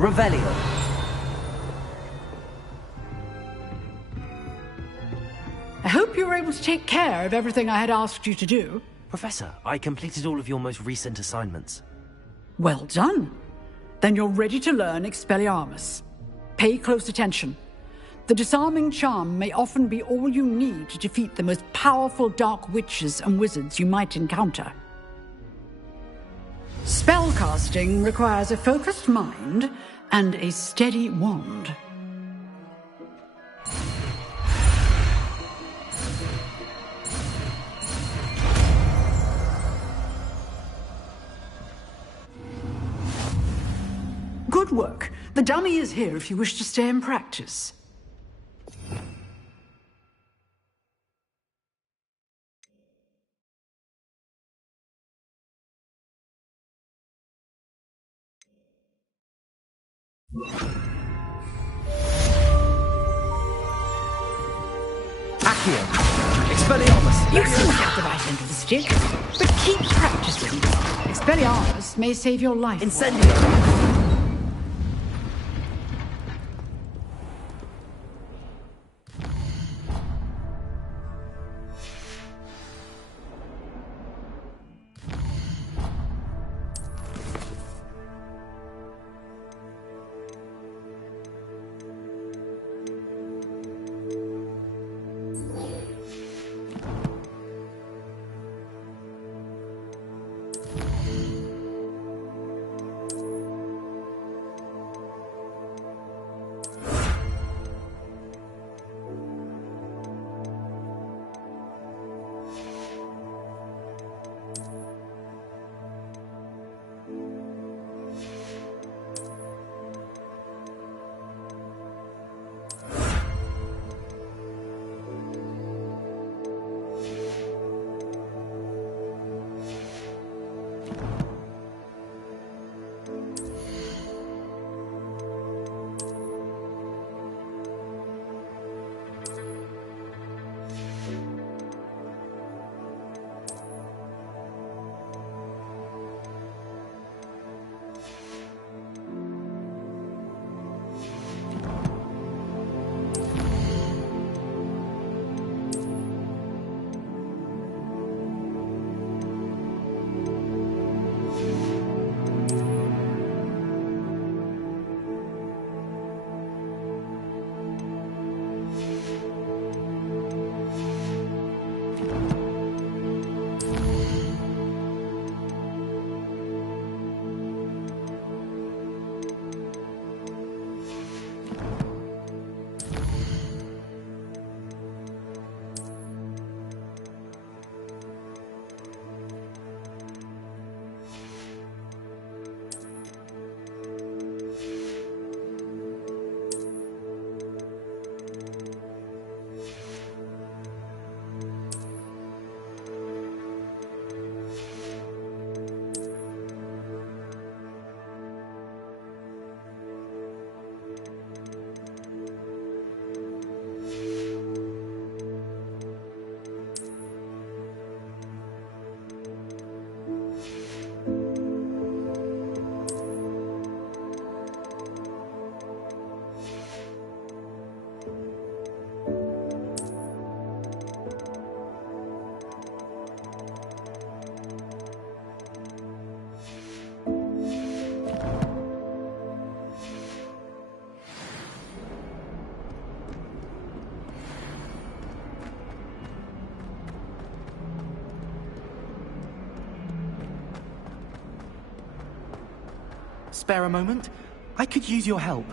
Revelio. I hope you were able to take care of everything I had asked you to do. Professor, I completed all of your most recent assignments. Well done. Then you're ready to learn Expelliarmus. Pay close attention. The disarming charm may often be all you need to defeat the most powerful dark witches and wizards you might encounter. Spellcasting requires a focused mind and a steady wand. Good work. The dummy is here if you wish to stay and practice. Accio. Expelliarmus. You seem to have the right end of the stick, but keep practicing. Expelliarmus may save your life. Incendio. Spare a moment? I could use your help.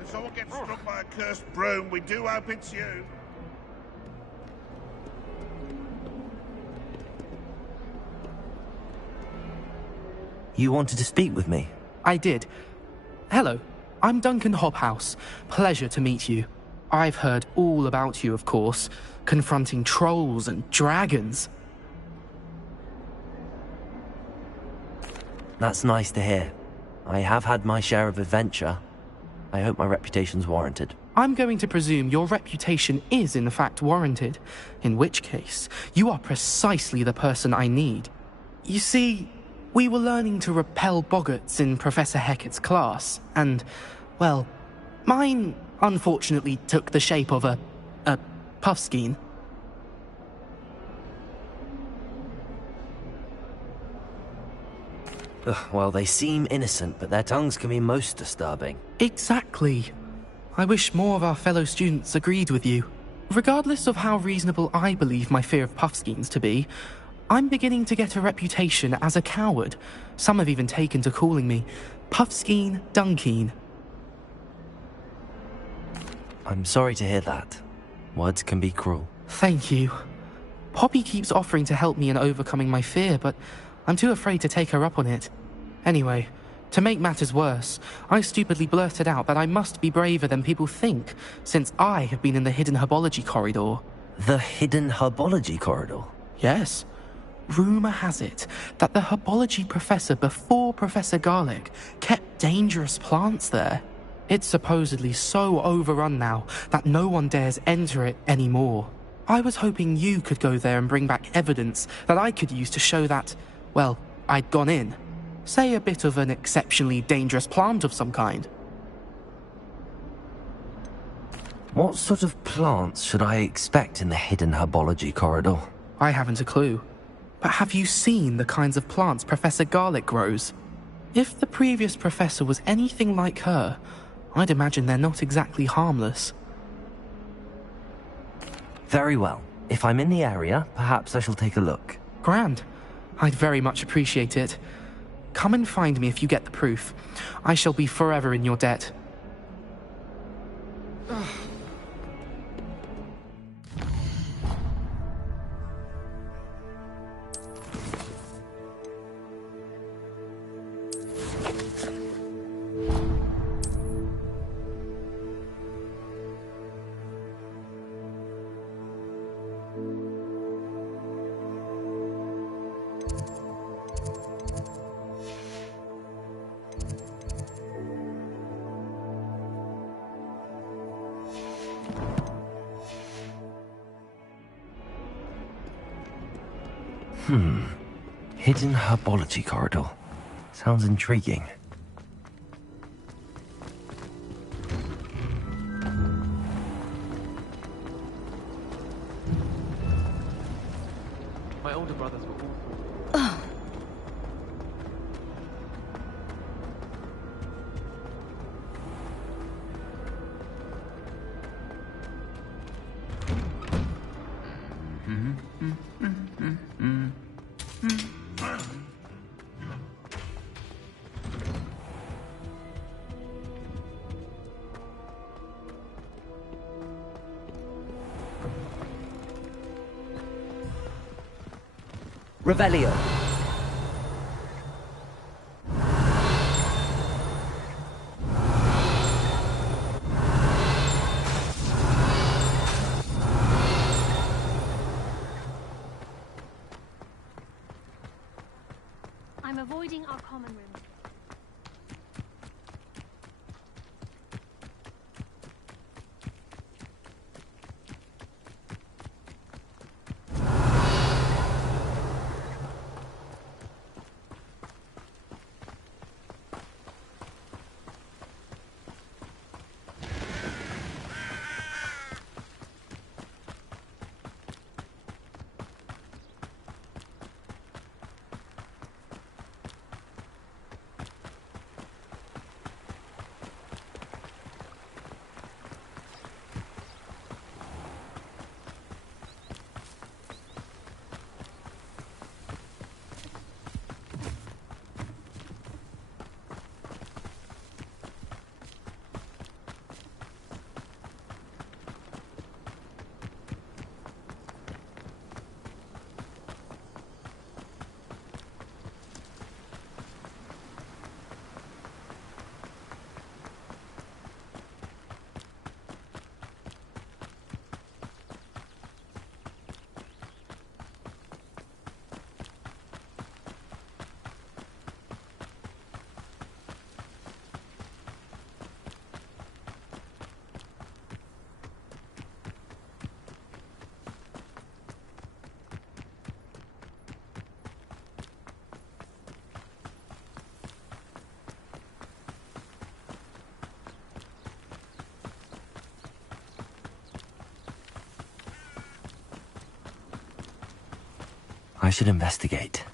If someone gets struck by a cursed broom, we do hope it's you. You wanted to speak with me? I did. Hello, I'm Duncan Hobhouse. Pleasure to meet you. I've heard all about you, of course, confronting trolls and dragons. That's nice to hear. I have had my share of adventure. I hope my reputation's warranted. I'm going to presume your reputation is in fact warranted, in which case, you are precisely the person I need. You see, we were learning to repel boggarts in Professor Hecat's class, and, well, mine unfortunately took the shape of a puffskein. Ugh, well, they seem innocent, but their tongues can be most disturbing. Exactly. I wish more of our fellow students agreed with you. Regardless of how reasonable I believe my fear of puffskeins to be, I'm beginning to get a reputation as a coward. Some have even taken to calling me Puffskein Dunkeen. I'm sorry to hear that. Words can be cruel. Thank you. Poppy keeps offering to help me in overcoming my fear, but I'm too afraid to take her up on it. Anyway, to make matters worse, I stupidly blurted out that I must be braver than people think, since I have been in the hidden herbology corridor. The hidden herbology corridor? Yes. Rumour has it that the herbology professor before Professor Garlic kept dangerous plants there. It's supposedly so overrun now that no one dares enter it anymore. I was hoping you could go there and bring back evidence that I could use to show that, well, I'd gone in. Say a bit of an exceptionally dangerous plant of some kind. What sort of plants should I expect in the hidden herbology corridor? I haven't a clue. But have you seen the kinds of plants Professor Garlic grows? If the previous professor was anything like her, I'd imagine they're not exactly harmless. Very well. If I'm in the area, perhaps I shall take a look. Grand. I'd very much appreciate it. Come and find me if you get the proof. I shall be forever in your debt. Hidden herbology corridor. Sounds intriguing. My older brothers were awful. Revelio. I'm avoiding our common room. I should investigate.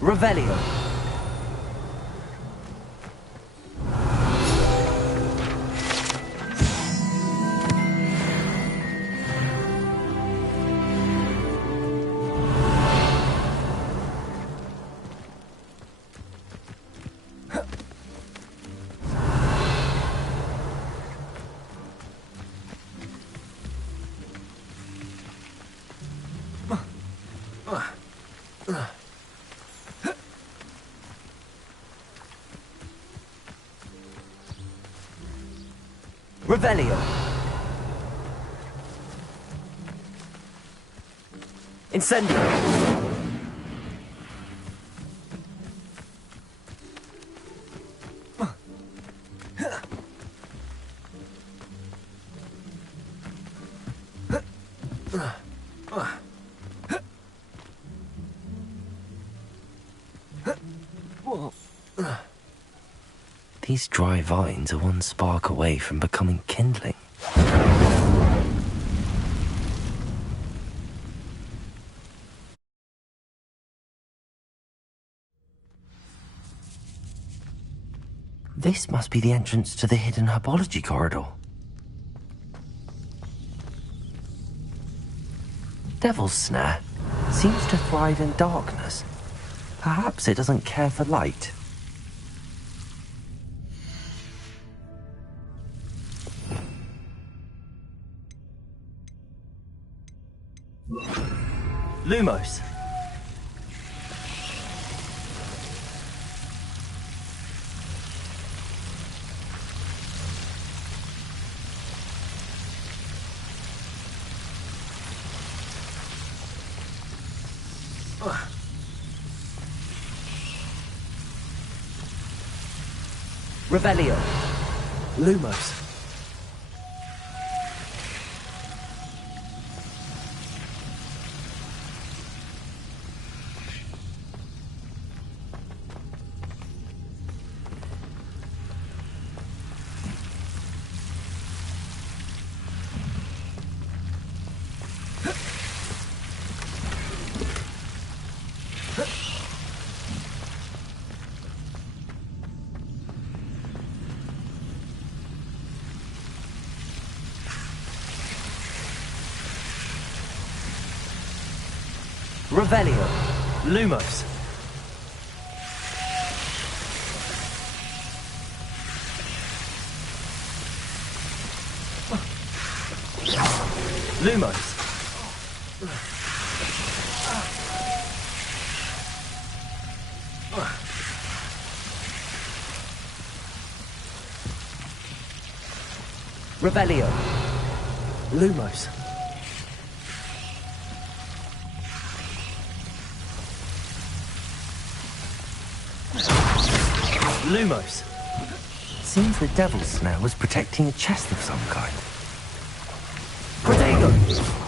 Revelio. Revelio. Incendio. These dry vines are one spark away from becoming kindling. This must be the entrance to the hidden herbology corridor. Devil's Snare seems to thrive in darkness. Perhaps it doesn't care for light. Lumos. Revelio. Lumos. Revelio. Lumos. Lumos. Revelio. Lumos. Lumos. Seems the devil's snare was protecting a chest of some kind. Protego.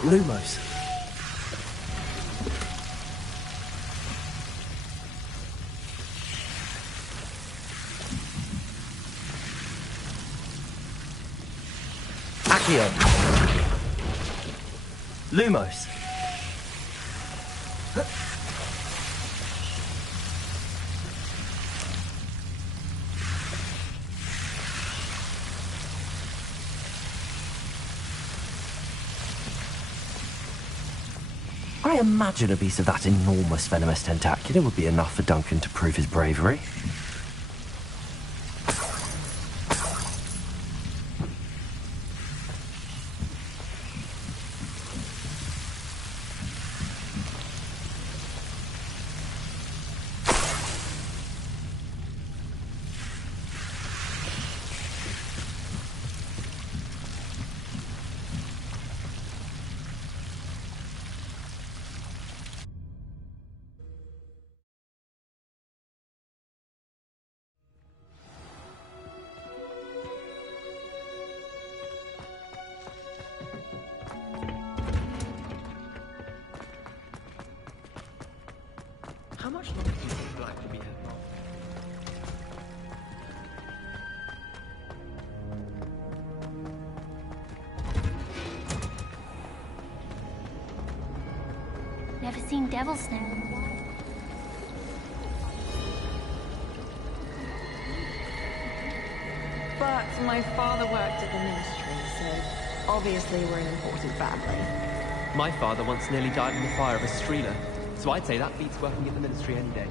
Lumos. Accio. Lumos. I imagine a piece of that enormous venomous tentacular would be enough for Duncan to prove his bravery. How much longer do you think we'll actually be here? Never seen Devil's Snare. But my father worked at the ministry, so obviously we're an important family. My father once nearly died in the fire of a streeler, so I'd say that beats working at the ministry any day.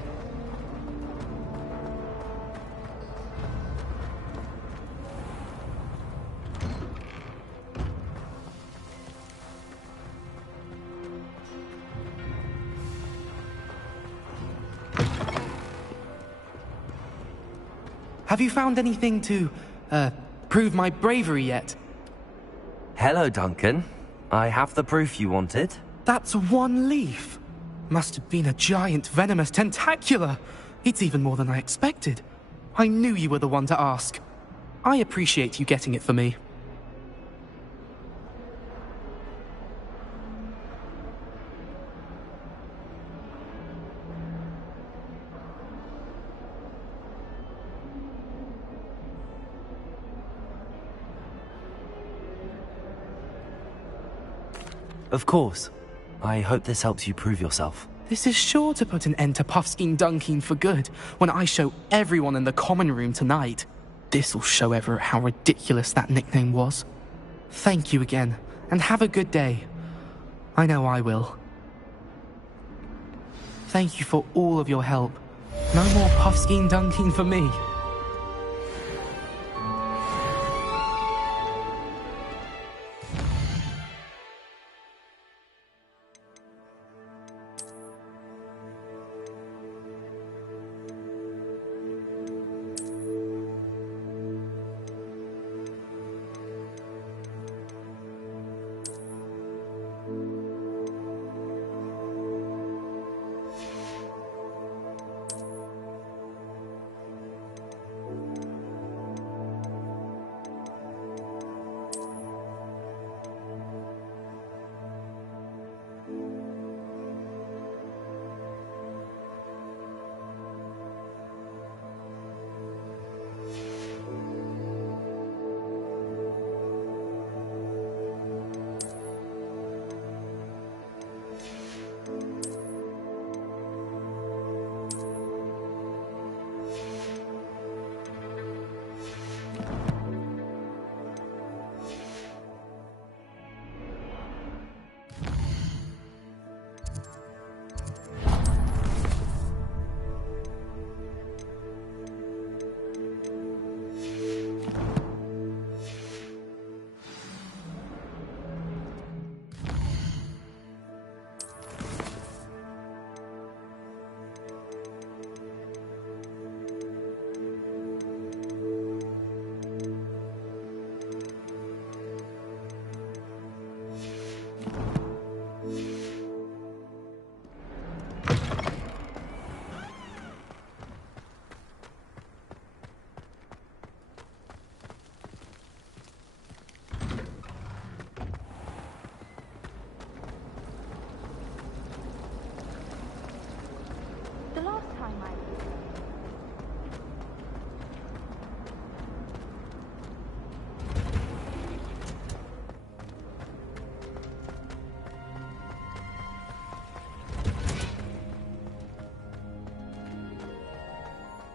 Have you found anything to, prove my bravery yet? Hello, Duncan. I have the proof you wanted. That's one leaf. Must have been a giant venomous tentacular. It's even more than I expected. I knew you were the one to ask. I appreciate you getting it for me. Of course. I hope this helps you prove yourself. This is sure to put an end to Puffskein Dunkin for good when I show everyone in the common room tonight. This'll show Everett how ridiculous that nickname was. Thank you again, and have a good day. I know I will. Thank you for all of your help. No more Puffskein Dunkin for me.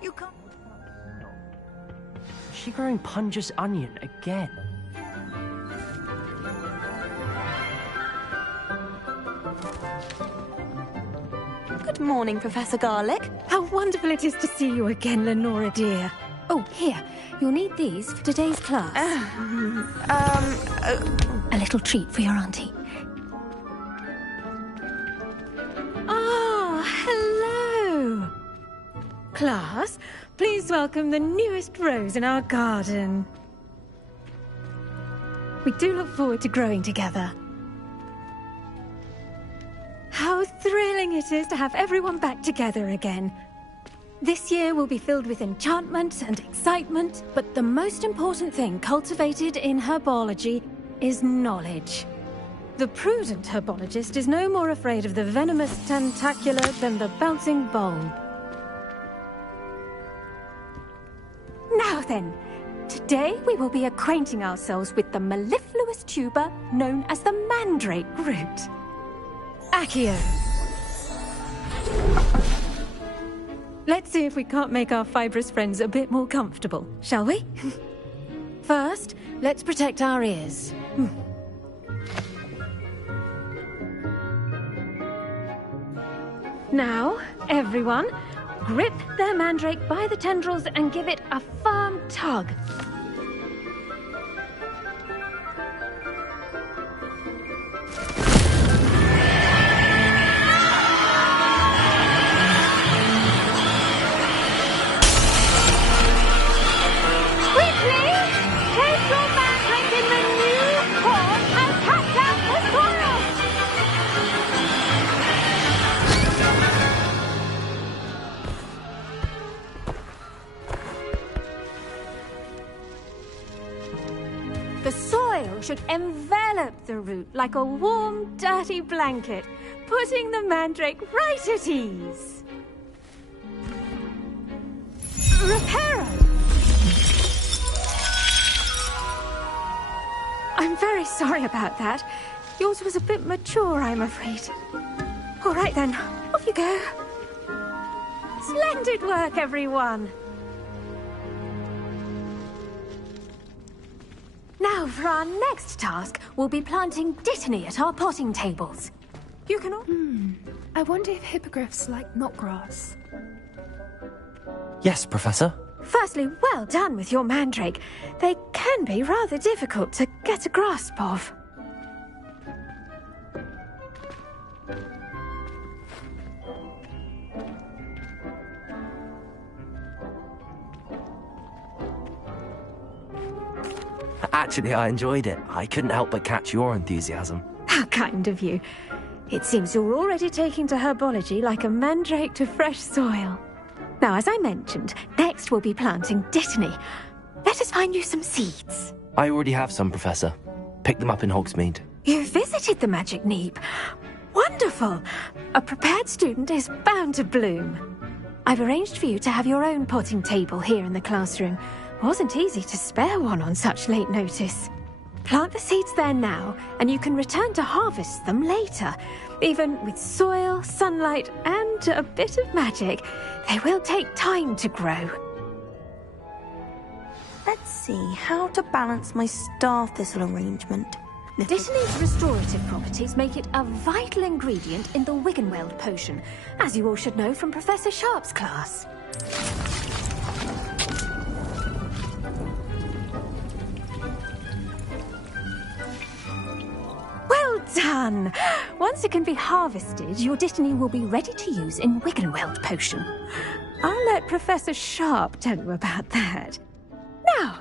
You can't. Is she growing Punja's onion again? Good morning, Professor Garlic. How wonderful it is to see you again, Lenora dear. Oh, here. You'll need these for today's class. A little treat for your auntie. Ah, hello. Class, please welcome the newest rose in our garden. We do look forward to growing together. How thrilling it is to have everyone back together again. This year will be filled with enchantment and excitement, but the most important thing cultivated in herbology is knowledge. The prudent herbologist is no more afraid of the venomous tentacula than the bouncing bulb. Now then, today we will be acquainting ourselves with the mellifluous tuber known as the mandrake root. Accio. Let's see if we can't make our fibrous friends a bit more comfortable, shall we? First, let's protect our ears. Now, everyone, grip their mandrake by the tendrils and give it a firm tug. The soil should envelop the root like a warm, dirty blanket, putting the mandrake right at ease. Reparo! I'm very sorry about that. Yours was a bit mature, I'm afraid. All right then, off you go. Splendid work, everyone! Now, for our next task, we'll be planting dittany at our potting tables. You can all... I wonder if hippogriffs like knotgrass. Yes, Professor. Firstly, well done with your mandrake. They can be rather difficult to get a grasp of. Actually, I enjoyed it. I couldn't help but catch your enthusiasm. How kind of you. It seems you're already taking to herbology like a mandrake to fresh soil. Now, as I mentioned, next we'll be planting dittany. Let us find you some seeds. I already have some, Professor. Picked them up in Hogsmeade. You visited the Magic Neep. Wonderful! A prepared student is bound to bloom. I've arranged for you to have your own potting table here in the classroom. Wasn't easy to spare one on such late notice. Plant the seeds there now, and you can return to harvest them later. Even with soil, sunlight, and a bit of magic, they will take time to grow. Let's see how to balance my star thistle arrangement. Dittany's restorative properties make it a vital ingredient in the Wiggenweld potion, as you all should know from Professor Sharp's class. Well done! Once it can be harvested, your dittany will be ready to use in Wiggenweld potion. I'll let Professor Sharp tell you about that. Now,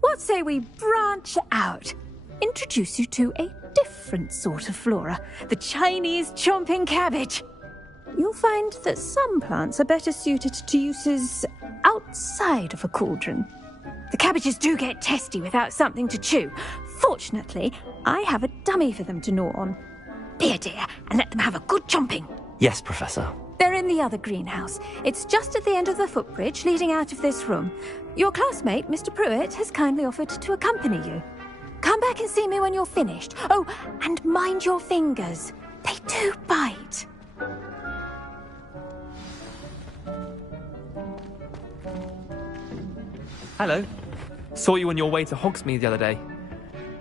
what say we branch out? Introduce you to a different sort of flora, the Chinese chomping cabbage. You'll find that some plants are better suited to uses outside of a cauldron. The cabbages do get testy without something to chew. Fortunately, I have a dummy for them to gnaw on. Be a dear and let them have a good chomping. Yes, Professor. There in the other greenhouse. It's just at the end of the footbridge leading out of this room. Your classmate, Mr. Pruitt, has kindly offered to accompany you. Come back and see me when you're finished. Oh, and mind your fingers. They do bite. Hello. Saw you on your way to Hogsmeade the other day.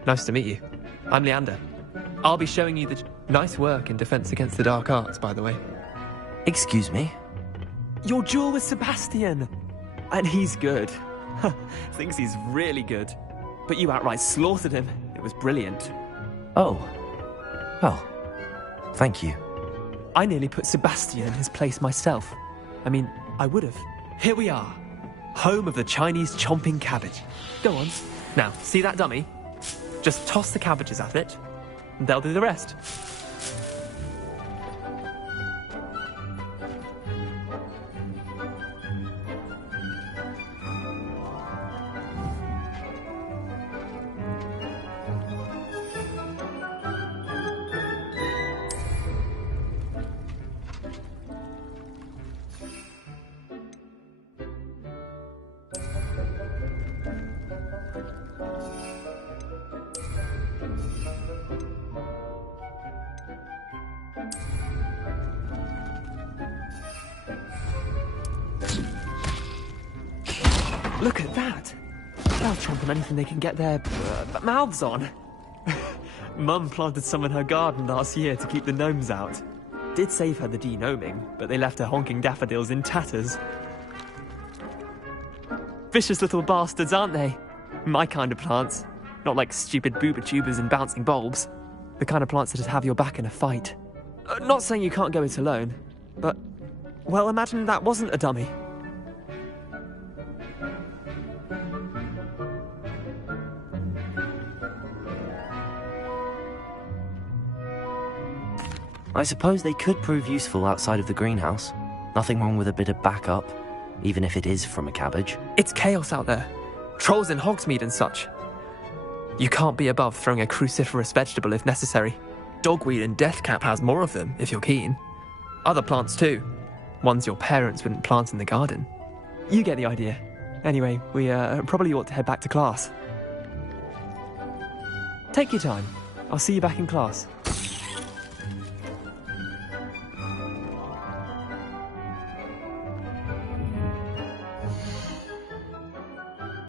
Nice to meet you. I'm Leander. I'll be showing you the nice work in Defense Against the Dark Arts, by the way. Excuse me? Your duel with Sebastian! And he's good. Thinks he's really good. But you outright slaughtered him. It was brilliant. Oh. Well, thank you. I nearly put Sebastian in his place myself. I mean, I would have. Here we are. Home of the Chinese chomping cabbage. Go on. Now, see that dummy? Just toss the cabbages at it, and they'll do the rest. Look at that! They'll chomp on anything they can get their mouths on. Mum planted some in her garden last year to keep the gnomes out. Did save her the de-gnoming, but they left her honking daffodils in tatters. Vicious little bastards, aren't they? My kind of plants. Not like stupid booba tubers and bouncing bulbs. The kind of plants that'd have your back in a fight. Not saying you can't go it alone, but... well, imagine that wasn't a dummy. I suppose they could prove useful outside of the greenhouse. Nothing wrong with a bit of backup, even if it is from a cabbage. It's chaos out there. Trolls in Hogsmeade and such. You can't be above throwing a cruciferous vegetable if necessary. Dogweed and deathcap has more of them, if you're keen. Other plants too. Ones your parents wouldn't plant in the garden. You get the idea. Anyway, we probably ought to head back to class. Take your time. I'll see you back in class.